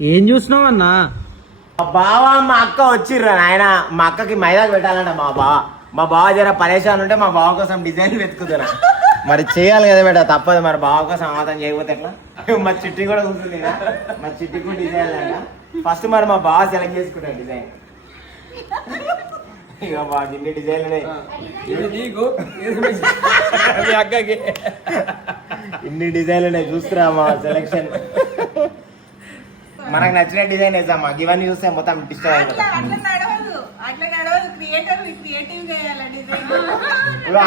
ఏం చూసినావు అన్నా? మా బావ మా అక్క వచ్చిర్రా నాయన. మా అక్కకి మైదాకు పెట్టాలంట మా బావ జర పరేషాన్ ఉంటే మా బావ కోసం డిజైన్ వెతుకుతున్నా. మరి చేయాలి కదా బేట, తప్పదు. మరి బావ కోసం సమాధానం చేయకపోతే ఎట్లా? మా చిట్టి కూడా కూర్చుంది, మా చిట్టి కూడా డిజైన్ అంట. ఫస్ట్ మరి మా బావ సెలెక్ట్ చేసుకుంటాడు డిజైన్. ఇక బాగా ఇన్ని డిజైన్లు ఉన్నాయి. ఇన్ని డిజైన్లు ఉన్నాయి, చూస్తురా మా సెలెక్షన్. మనకు నచ్చిన డిజైన్ వేసామా, ఇవన్నీ చూస్తే మొత్తం డిస్టర్బ్ అయిపోతుంది.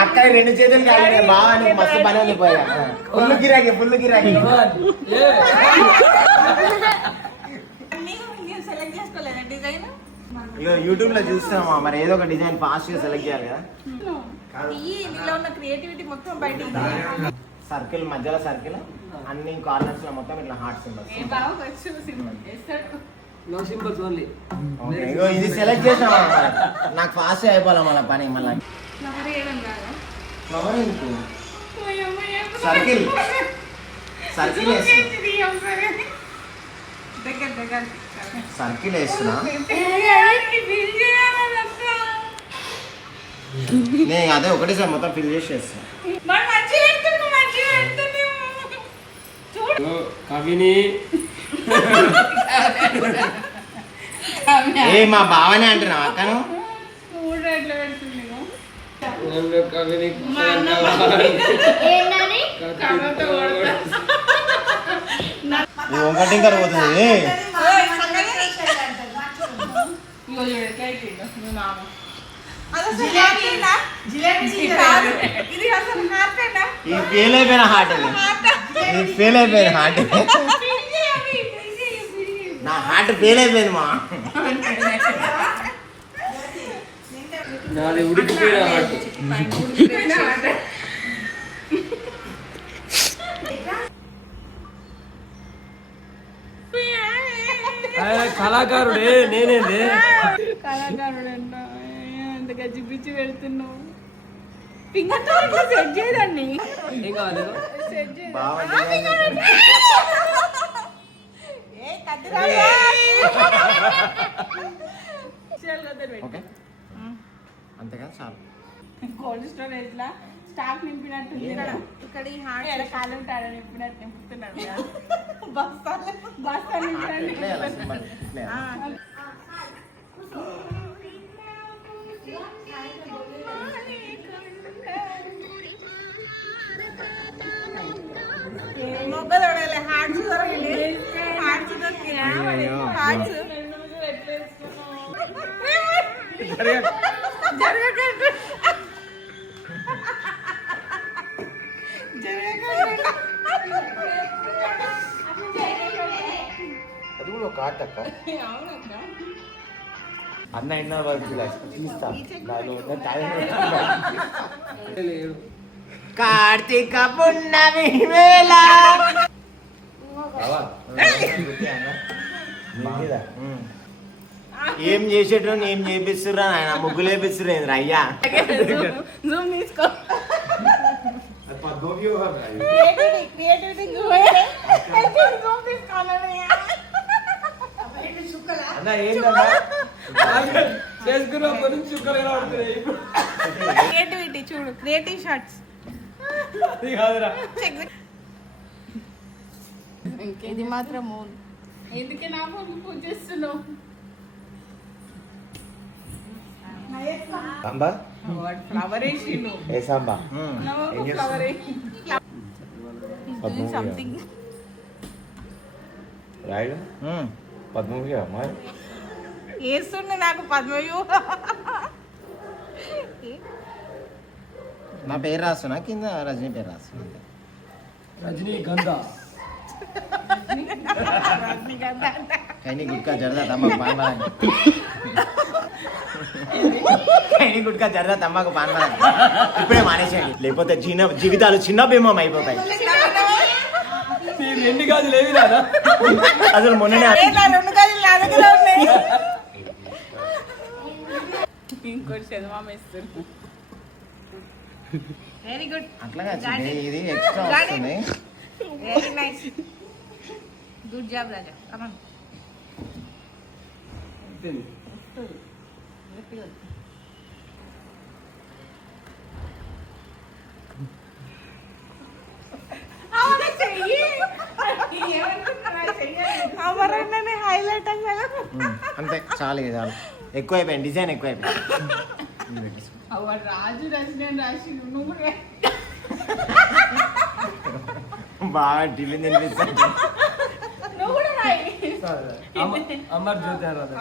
అక్క 2 చేతులు కాదు బాగా, మస్తు పని ఉంది. పోయా ఫుల్ గిరాకీ. యూట్యూబ్ లో చూస్తామా, మరి ఏదో ఒక డిజైన్ ఫాస్ట్ గా సెలెక్ట్ చేయాలి కదా. సర్కిల్ మధ్యలో సర్కిల్, అన్ని కార్నర్స్ లో మొత్తం ఇట్లా హార్ట్ సింబల్స్. ఇది సెలెక్ట్ చేసినా నాకు ఫాస్ట్ అయిపోవాలి మళ్ళీ పని. మళ్ళీ సర్కిల్ సర్కిల్ వేస్తున్నా నేను. అదే ఒకటేసారి మొత్తం ఫిల్ చేసి వేస్తున్నా. కవిని ఏ మా బావనే అంటున్నా అక్కను. కవిని ఒకటి ఇంకా పోతుంది. ఫెయిల్ అయిపోయిన హార్ట్, ఫెయిల్ అయిపోయిన హార్ట్. నా హార్ట్ ఫెయిల్ అయిపోయింది మా. నాది ఉడికిపోయిన హార్ట్. కళాకారుడే నేనేంది కళాకారుడంట. అంత గజ్జి పిచ్చి పెడుతున్నావు. ఫింగర్తో ఇట్లా సెట్ చేయదాన్ని. ఏం కావాలి సెట్ చేయ. అంతేగా చాలు. కోల్డ్ స్టోరేజ్ లా స్టాక్ నింపినట్టు ఇక్కడ ఈ హార్ట్ కాలు ఉంటాడు నింపినట్టు నింపుతున్నాడు. బస్తా నింపినట్టు. మొగ్గదొడలే హార్ట్స్ దొరకలే. హార్ట్స్ దొరికినా హార్ట్స్ అది కూడా ఒక ఆట అక్క. అన్న ఎన్నో తీస్తా. కార్తీక పున్నమి వేళ ఏం చేసేటో ఏం చేపిస్తురా ఆయన, ముగ్గులు వేపిస్తున్నారు అయ్యా. క్రియేటివిటీ చూడు, క్రియేటివ్ షార్ట్స్. ఇది మాత్రం ఎందుకే నా ఫోన్ పూజ చేస్తున్నావు? ఫ్లవర్ వేసిండు. ఫ్లవర్ సంథింగ్ వేస్తుండే నాకు పద్మవ్యూ. నా పేరు రాస్తున్నా, కింద రజనీ పేరు రాస్తున్నా. రజనీగంధ కైని గుట్కా జరదా తమ్మకు పాన్ కైని గుట్కా జరదా తమ్మకు పాన్ ఇప్పుడే మానేసేయండి, లేకపోతే జీవితాలు చిన్న భీమం అయిపోతాయి. ఎన్ని గాజులు ఏవి రాదా అసలు మొన్ననే ఇంకోటి చదవామేస్తారు. Very good. అట్లాగా ఇది ఎక్స్ట్రా వస్తుంది. Very nice. గుడ్ జాబ్ రాజా. కమాన్. చెప్పింది. హైలైట్ అంతే చాలు ఇక చాలు. ఎక్కువైపోయింది డిజైన్ ఎక్కువైపోయింది. రాజు రజనీ అని రాసి నువ్వు కూడా బాగా ఢిల్లీ తినిపిస్తాను. నువ్వు కూడా రాయి. అమర్ జ్యోతి రాదు.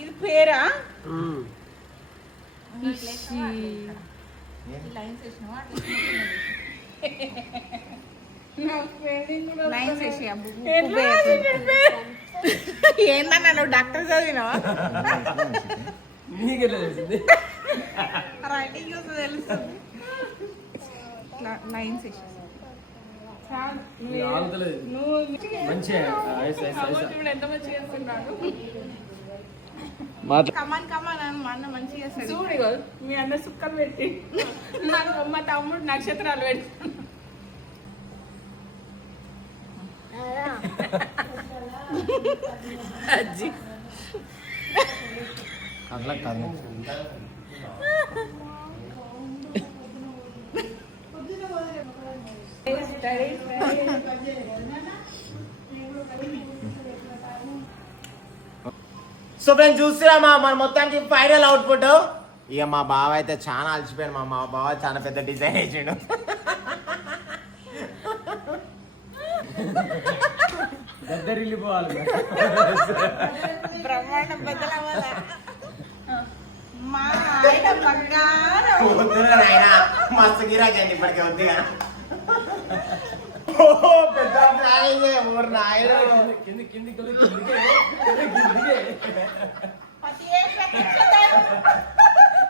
ఇది పేరా నా ఫ్రెండ్ కూడా లైన్స్ వేసి ఏందన్నా నువ్వు డాక్టర్ చదివినావా నీకెట్లా తెలిసింది? రైటింగ్ చూస్తే తెలుస్తుంది లైన్స్ వేసి చాలు. ఇది ఆగుతలేదు. నువ్వు మంచిగా ఐస్ ఐస్ ఐస్. చూడు ఎంత మంచిగా చేస్తున్నాడు. కమాన్ కమాన్ అని మా అన్న మంచిగా చేస్తాడు. చూడు ఇగో, మీ అన్న సుక్కలు పెట్టి నాకు మా తమ్ముడు నక్షత్రాలు పెట్టి అజ్జి అట్లా కాదు. సో ఫ్రెండ్స్ చూస్తున్నామా మన మొత్తానికి ఫైనల్ అవుట్పుట్. ఇక మా బావ అయితే చాలా అలసిపోయాడు. మా బావ చాలా పెద్ద డిజైన్ వేసిండు. వెళ్ళిపోవాలి. బ్రహ్మాండం బద్దలవ్వాలా మా ఆయన బంగారం వద్దురా నాయనా, మస్తు గిరాకీ అండి ఇప్పటికే వద్దు కదా. పెద్ద ప్లానింగ్ ఊరు నాయన. కింది కింది కింది